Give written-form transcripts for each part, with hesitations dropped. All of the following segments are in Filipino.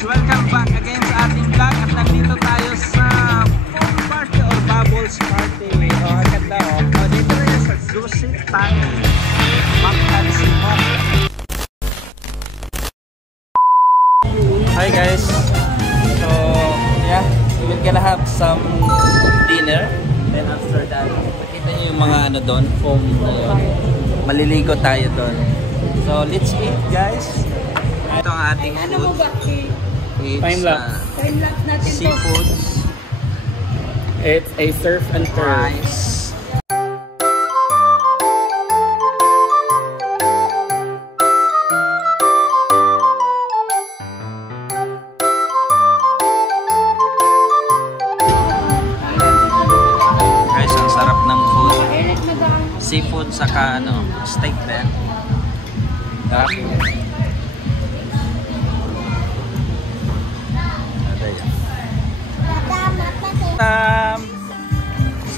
welcome back again sa ating vlog at nandito tayo sa foam party or bubbles party. Ang ganda dito na yan sa Dusit Tangi Magkansimok. Hi guys, so yeah, we're gonna have some dinner. Then after that, makita nyo yung mga ano doon, foam na yun. Maliligo tayo doon. So let's eat guys. Ito ang ating food. Time lapse. Time lapse natin Seafoods. It's a surf and turf. Rice. Guys, ang sarap ng food. Seafood saka ano, steak din.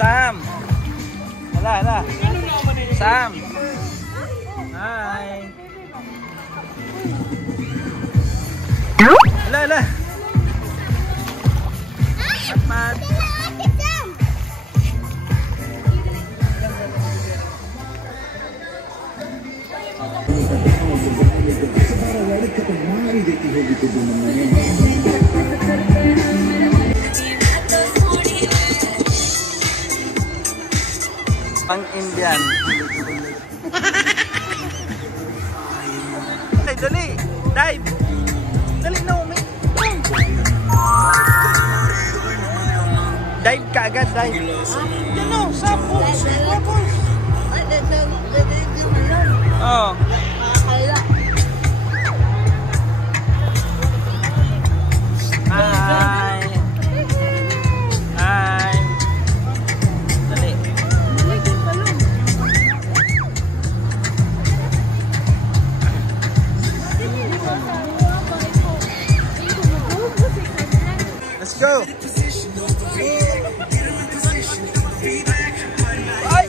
Sam! Hala. Sam! Hi! Hala! Pat! Pang Indian. Hey, dali! Dive! Dali na umi! Dive ka agad, dive! Yan o, sapos! Oh! Hi! Hi! Dali! Let's go! Ay!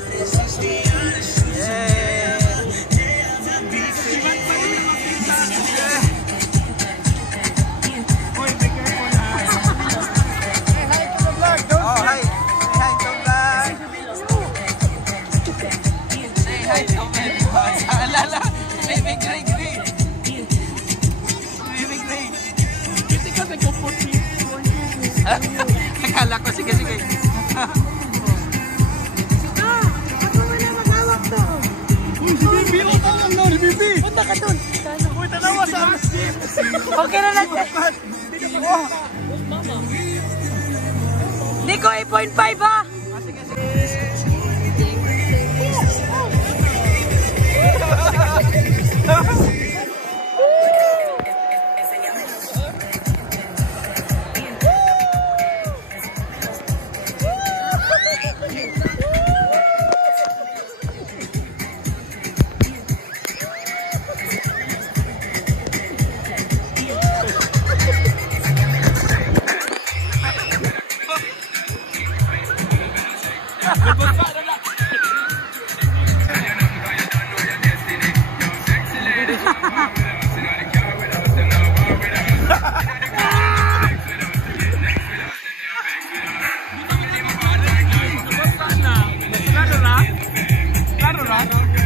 Akala ko, sige. Ako mo na mag-awak to. Uy, si Bibi! Ang tawag na ni Bibi! Punta ka dun. Uy, tanawa sa amin! Okay na lang. Hindi ko 8.5 ha.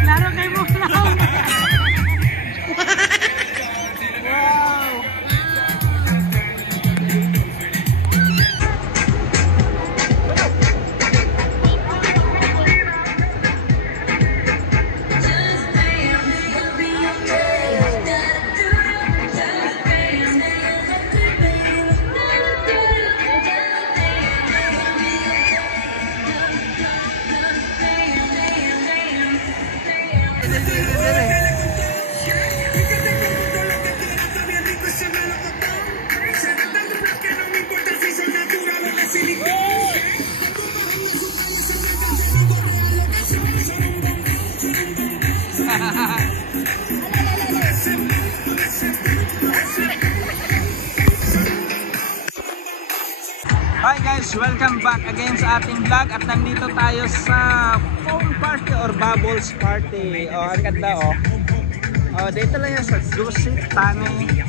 Klaro kay mo na. Hi guys, welcome back again sa ating vlog at nandito tayo sa foam party or bubbles party. Ang ganda dito lang yan sa Dusit Tangi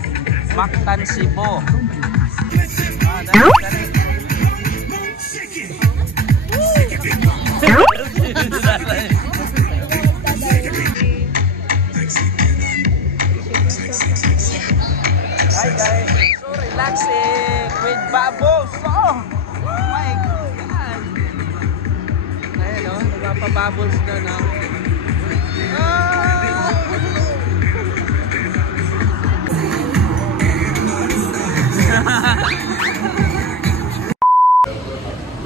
Mactan Cebu. Dali. Hi guys, so relaxing with bubbles. Oh my God. Ayan o, nagpapabubbles na no.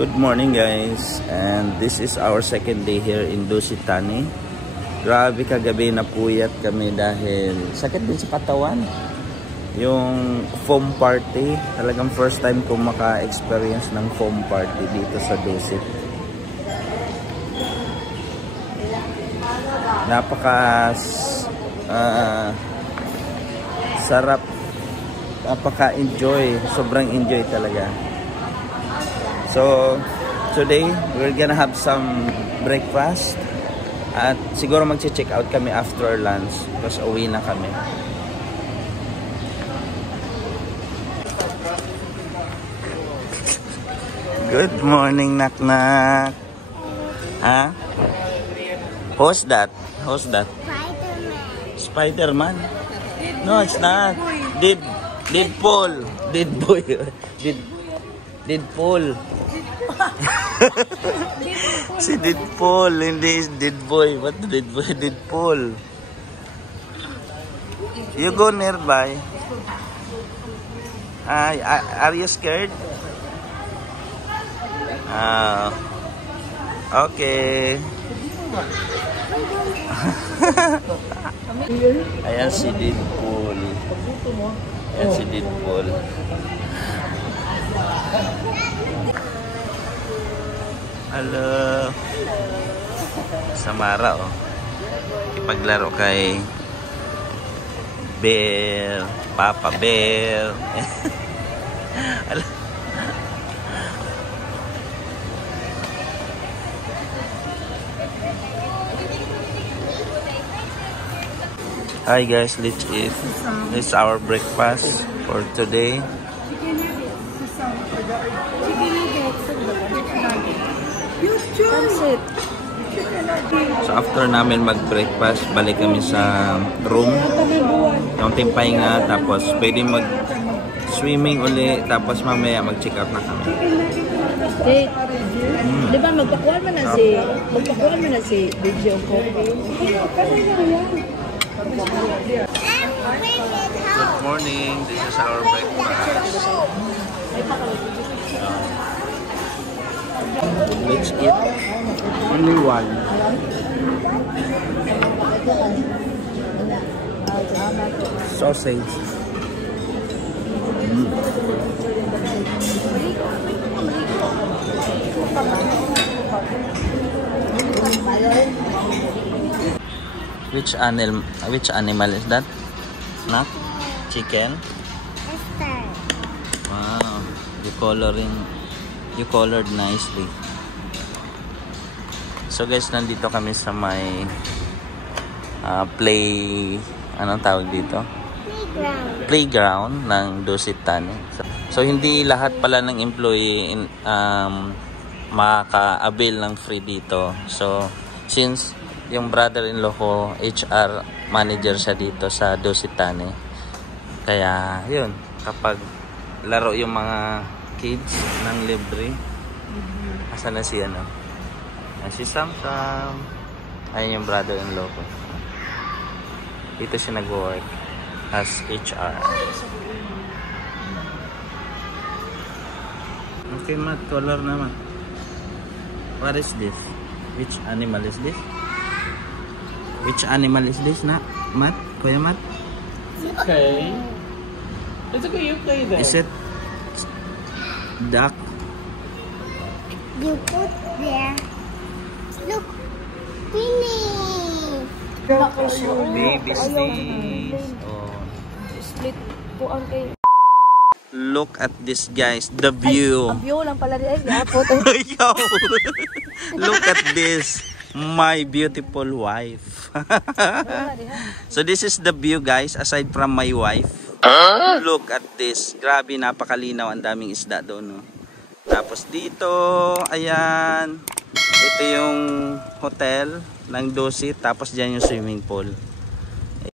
Good morning guys, and this is our second day here in Dusit Thani. Grabe kagabi, napuyat kami dahil sakit din sa katawan. Yung foam party, talagang first time kong maka-experience ng foam party dito sa Dusit. Napaka sarap, napaka-enjoy, sobrang enjoy talaga. So today we're gonna have some breakfast at siguro mag-check out kami after lunch because uwi na kami. Good morning, Naknak. Huh? Who's that? Who's that? Spider-Man. No, it's not. Deadpool. Deadpool. Si Deadpool, hindi Deadboy. What the Deadpool? You go nearby. Are you scared? Okay. Ayan si Deadpool. Ayan si Deadpool. Hello. Samara oh. Ipaglaro kay Bear, Papa Bear. Hi guys, let's eat. This is our breakfast for today. So after namin mag-breakfast, balik kami sa room. Kaunting pahinga, tapos pwede mag-swimming uli, tapos mamaya mag-check out na kami. Di ba magpakuan mo na si video ko. Good morning, this is our breakfast. Let's eat. Only one. Sausage. Which animal is that? Not chicken. Wow, you colored nicely. So guys, nandito kami sa may anong tawag dito? Playground ng Dusit Thani. So hindi lahat pala ng employee makaka-avail ng free dito. So since yung brother-in-law ko, HR manager siya dito sa Dusit Thani. Kaya yun, kapag laro yung mga kids ng libre, asa na si ano? Si Samsam. Ayun yung brother-in-law ko. Dito siya nag-work as HR. Okay, Matt, color naman. What is this? Which animal is this? Which animal is this, na? Matt? Kuya Matt? Okay. It's okay, you play there. Is it duck? You put there. Look, finish. Baby sneeze. Oh. Split po ang kay. Look at this, guys. The view. Ang view lang pala rin. Yo! Look at this. My beautiful wife. So this is the view, guys, aside from my wife. Look at this. Grabe, napakalinaw. Ang daming isda doon. No? Tapos dito, ayan. Ito yung hotel ng Dusit. Tapos dyan yung swimming pool.